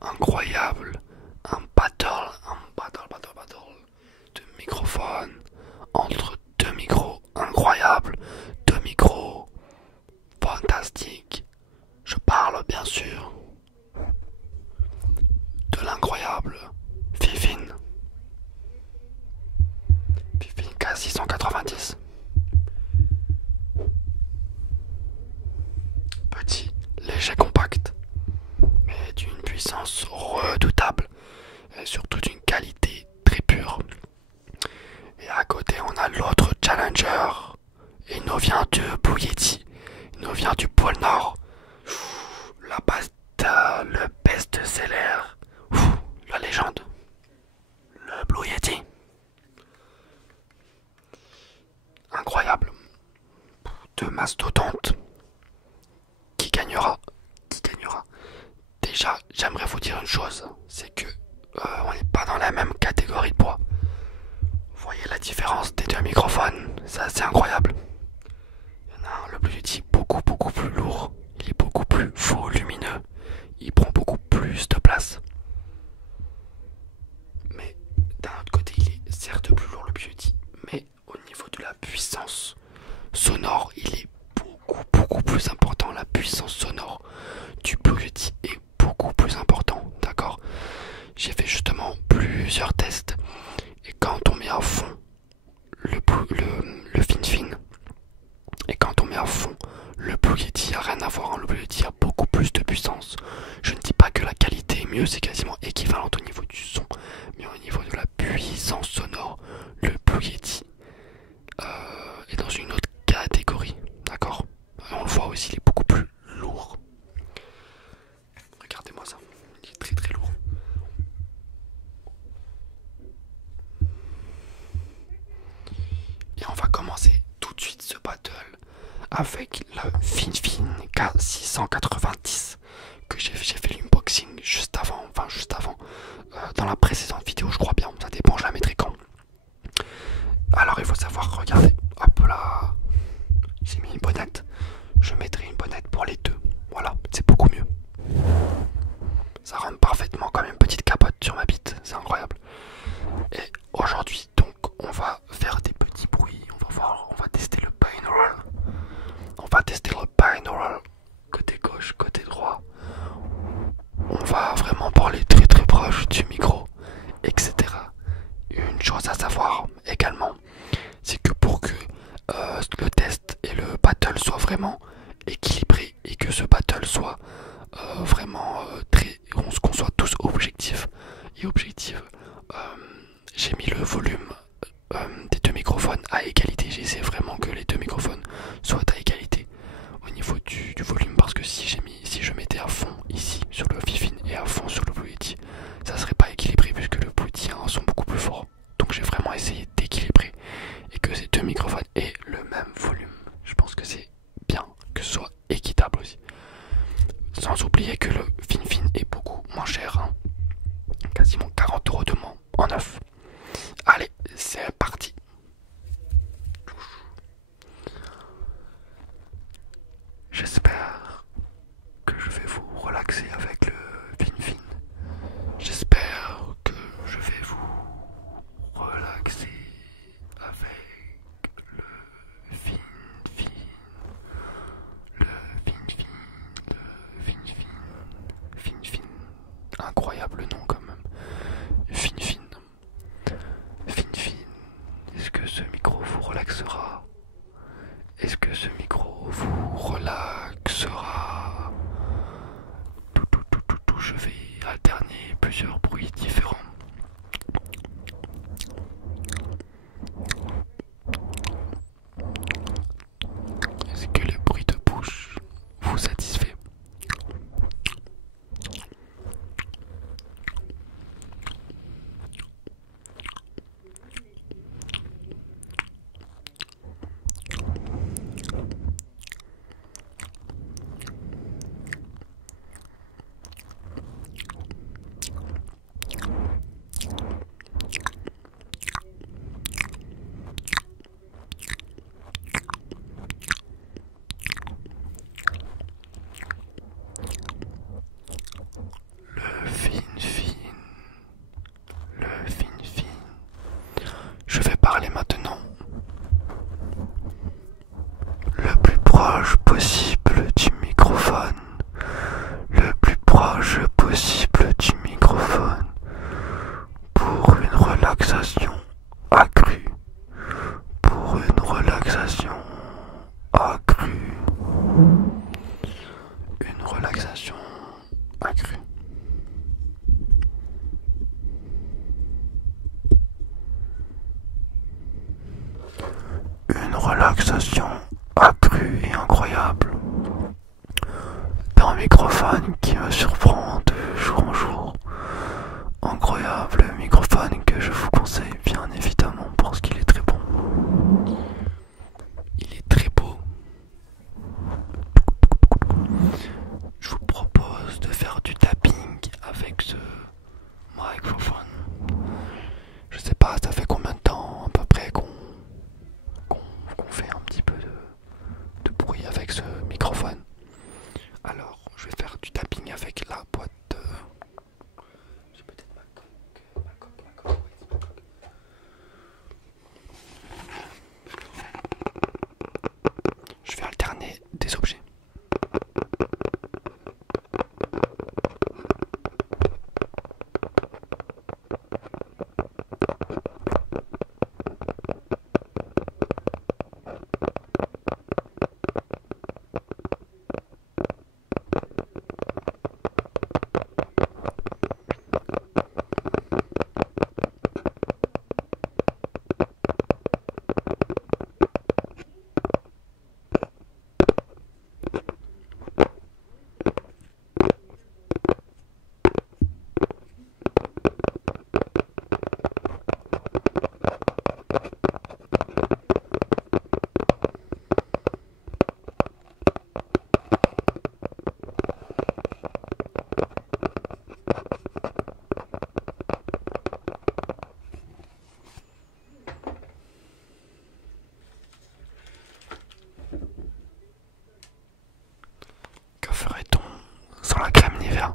incroyable, un battle de microphones entre deux micros incroyables, deux micros fantastiques. Je parle bien sûr de l'incroyable Fifine. Fifine K690. Petit, léger, compact, mais d'une puissance redoutable et surtout d'une qualité très pure. Et à côté, on a l'autre Challenger. Il nous vient du Blue Yeti. Il nous vient du pôle Nord. La base, le best-seller. La légende. Le Blue Yeti. Incroyable. Deux mastodontes. Qui gagnera? Qui gagnera? Déjà, j'aimerais vous dire une chose. C'est que on n'est pas dans la même catégorie de poids. Vous voyez la différence des deux microphones, c'est assez incroyable. Il y en a un, le Blue Yeti, beaucoup plus lourd. Il est beaucoup plus volumineux. Il prend beaucoup plus de place. Mais d'un autre côté, il est certes plus lourd le Blue Yeti, mais au niveau de la puissance sonore, il est beaucoup plus important. La puissance sonore du Blue Yeti est beaucoup plus important, d'accord? J'ai fait justement plusieurs tests et quand on met à fond le Fifine et quand on met à fond le Blue Yeti, il n'y a rien à voir, hein. Le Blue Yeti a beaucoup plus de puissance. Je ne dis pas que la qualité est mieux, c'est quasiment équivalent au niveau du son, mais au niveau de la puissance sonore, le Blue Yeti est dans une autre catégorie, d'accord? On le voit aussi, il est beaucoup plus lourd. Regardez-moi ça, il est très lourd. Et on va commencer tout de suite ce battle avec le Fifine K690 que j'ai fait l'unboxing juste avant, dans la précédente vidéo je crois bien, ça dépend, je la mettrai quand. Alors il faut savoir, regardez, hop là, j'ai mis une bonnette, je mettrai une bonnette pour les deux, voilà, c'est beaucoup mieux. Ça rentre parfaitement comme une petite capote sur ma bite, c'est incroyable. Et aujourd'hui donc on va faire des petits bruits, on va tester le binaural. On va tester le binaural côté gauche, côté droit. On va vraiment parler très proche du micro, etc. Une chose à savoir également, c'est que pour que le test et le battle soient vraiment équilibrés et que ce battle soit vraiment qu'on soit tous objectifs et objectives, j'ai mis le volume des deux microphones à égalité. J'essaie vraiment que les deux microphones soient à égalité au niveau du volume, parce que si je mettais à fond ici sur le Fifine et à fond sur le Blue Yeti, ça serait pas équilibré puisque le Blue Yeti a un son beaucoup plus fort. Donc j'ai vraiment essayé d'équilibrer et que ces deux microphones aient le même volume. Je pense que c'est bien que ce soit équitable aussi. Sans oublier que le Fifine est beaucoup moins cher, hein. Quasiment 40 € de moins en neuf. Allez, c'est parti. J'espère que je vais vous relaxer avec le Fifine. J'espère que je vais vous relaxer avec le Fifine. Le Fifine. Fifine. Incroyable nom quand même. Fifine. Fifine. Est-ce que ce micro vous relaxera? Est-ce que ce micro vous relaxera? Je vais alterner plusieurs bruits différents. Est-ce que le bruit de bouche vous satisfait? une relaxation accrue et incroyable d'un microphone qui me surprend de jour en jour. Incroyable microphone que je vous conseille bien évidemment parce qu'il est très bon. Il est très beau. Je vous propose de faire du tapping avec ce microphone. Je sais pas, ça fait combien de temps à peu près qu'on fait un petit peu de bruit avec ce microphone. Alors, je vais faire du tapping avec la boîte. J'ai peut-être ma coque. Oui, c'est ma coque. Je vais alterner des objets. Que ferait-on sans la crème Nivea?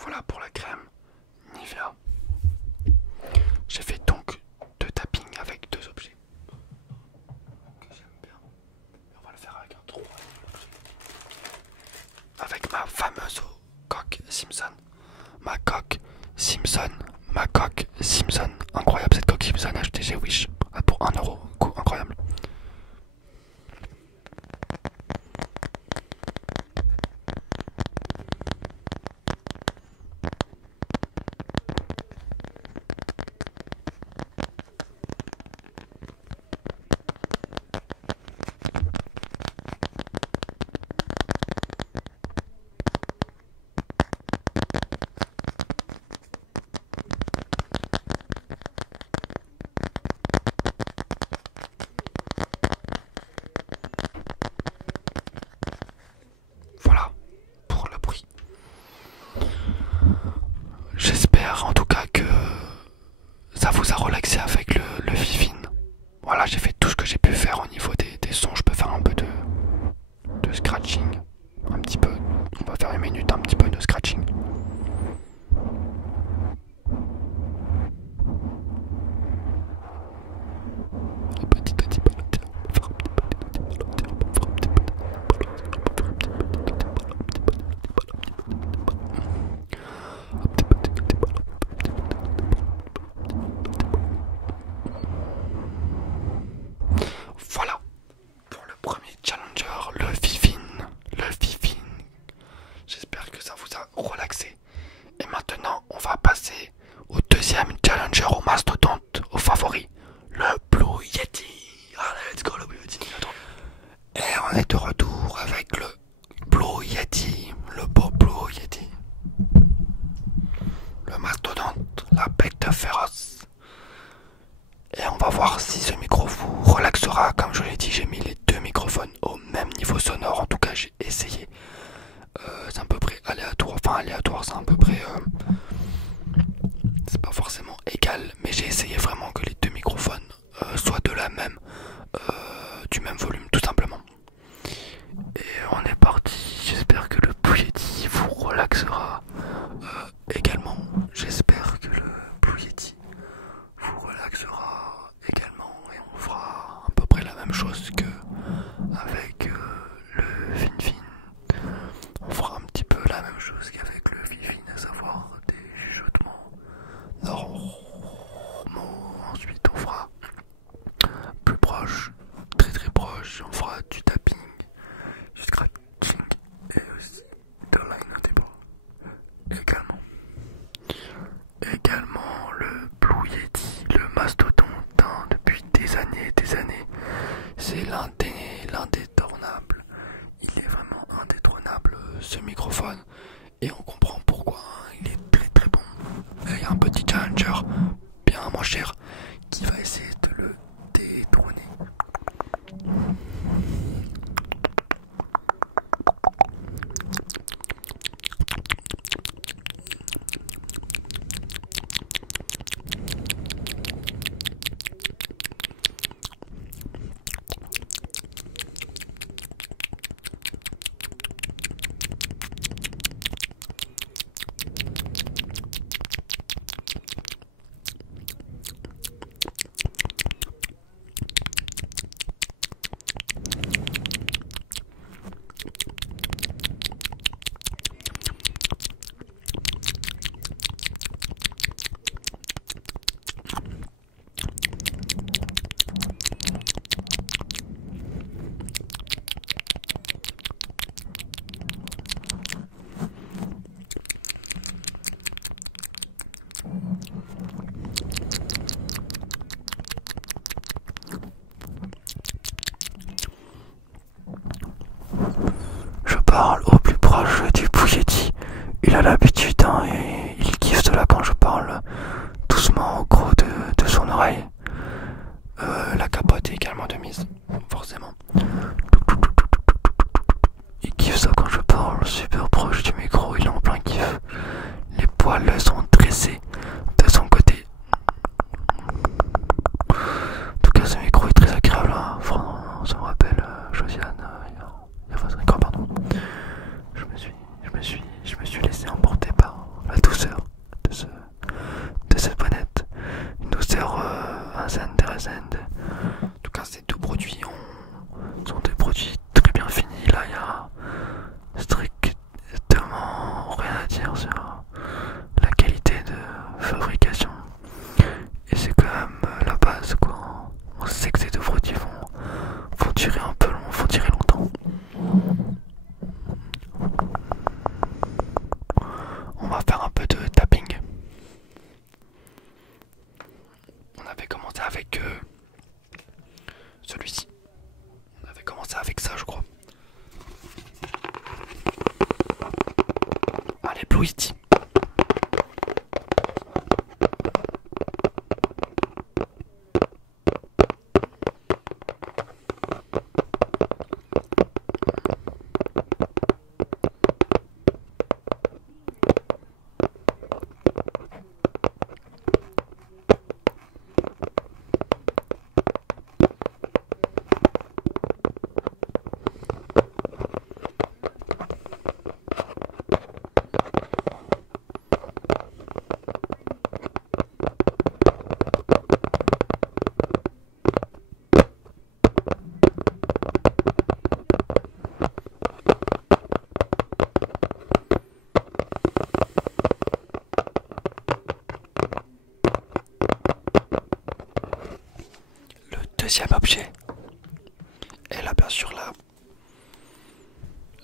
Voilà pour la crème Nivea. J'ai fait donc deux tapping avec deux objets que j'aime bien. Et on va le faire avec un troisième objet. Avec ma fameuse coque Simpson. Ma coque Simpson. Ma coque Simpson. Incroyable cette coque Simpson achetée chez Wish pour 1€. Coût incroyable. Voilà pour le bruit. J'espère en tout cas que ça vous a relaxé avec le Vivine. Voilà, j'ai fait tout ce que j'ai pu faire au niveau des sons. Je peux faire un peu de scratching. Un petit peu. On va faire une minute un petit peu de scratching. Voilà pour le premier challenger, le Vivine. Le Vivine. J'espère que ça vous a relaxé. Et maintenant, on va passer au deuxième challenger, au mastodonte, au favori, le Blue Yeti. Allez, let's go le Blue Yeti. Et on est de retour avec le Blue Yeti, le beau Blue Yeti. Le mastodonte, la bête féroce. Et on va voir si ce micro vous relaxera. Comme je l'ai dit, j'ai mis les deux microphones au même niveau sonore. En tout cas, j'ai essayé. C'est à peu près aléatoire. Enfin, aléatoire, c'est à peu près simplement. Et on est parti, j'espère que le Blue Yeti vous relaxera également. J'espère que le Blue Yeti vous relaxera également et on fera à peu près la même chose que avec le Fin. On fera un petit peu la même chose qu'avec le Fin, à savoir des chuchotements normaux. Ensuite on fera plus proche, très très proche, on fera du tapping, du scratching et aussi de line au début. Également le Blue Yeti, le mastodonte, hein, depuis des années et des années. C'est l'indétrônable. Il est vraiment indétrônable ce microphone et on comprend pourquoi. Hein. Il est très très bon. Et il y a un petit challenger bien moins cher qui va essayer de le détrôner. Je parle au plus proche du Blue Yeti. Il a l'habitude hein, et il kiffe cela quand je parle doucement au gros de son oreille. La capote est également de mise, forcément. Il kiffe ça quand je parle super proche du micro, il est en plein kiff. Les poils sont dressés de son côté. En tout cas, ce micro est très agréable. Hein. Enfin, ça me rappelle Josiane, il y a 25 ans, pardon. Je me suis laissé emporter par la douceur de cette bonnette. Une douceur intéressante. En tout cas, ces deux produits sont des produits très bien finis. Là, il y a strictement rien à dire sur la qualité de fabrication. Et c'est quand même la base, quoi. On sait que ces deux produits vont durer un peu long, vont durer longtemps. On va faire un peu de tapping. On avait commencé avec celui-ci. On avait commencé avec ça, je crois. Allez, Blue Yeti. Deuxième objet. Et là, bien sûr,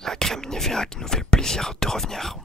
la crème Nivea qui nous fait le plaisir de revenir.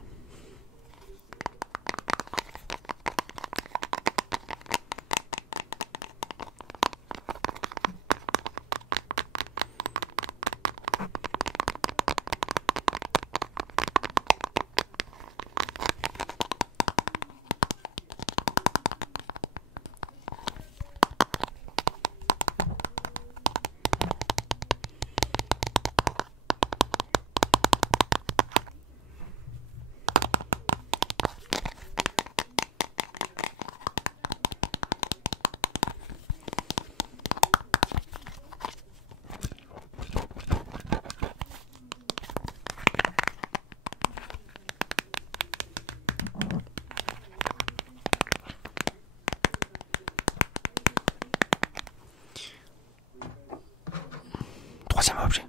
troisième objet.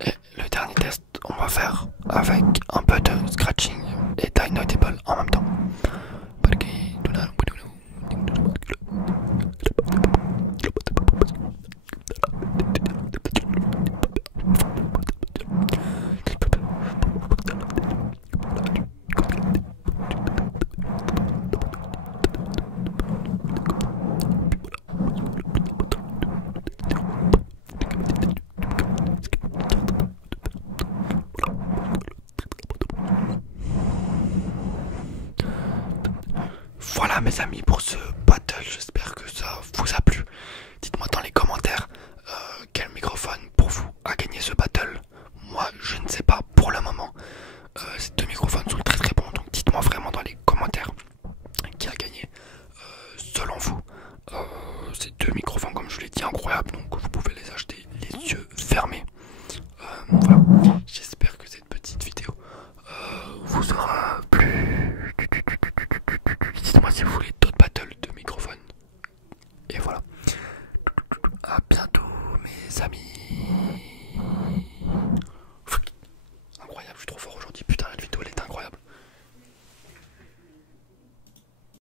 Et le dernier test, on va faire avec un peu de scratching et d'inaudible en même temps. Voilà mes amis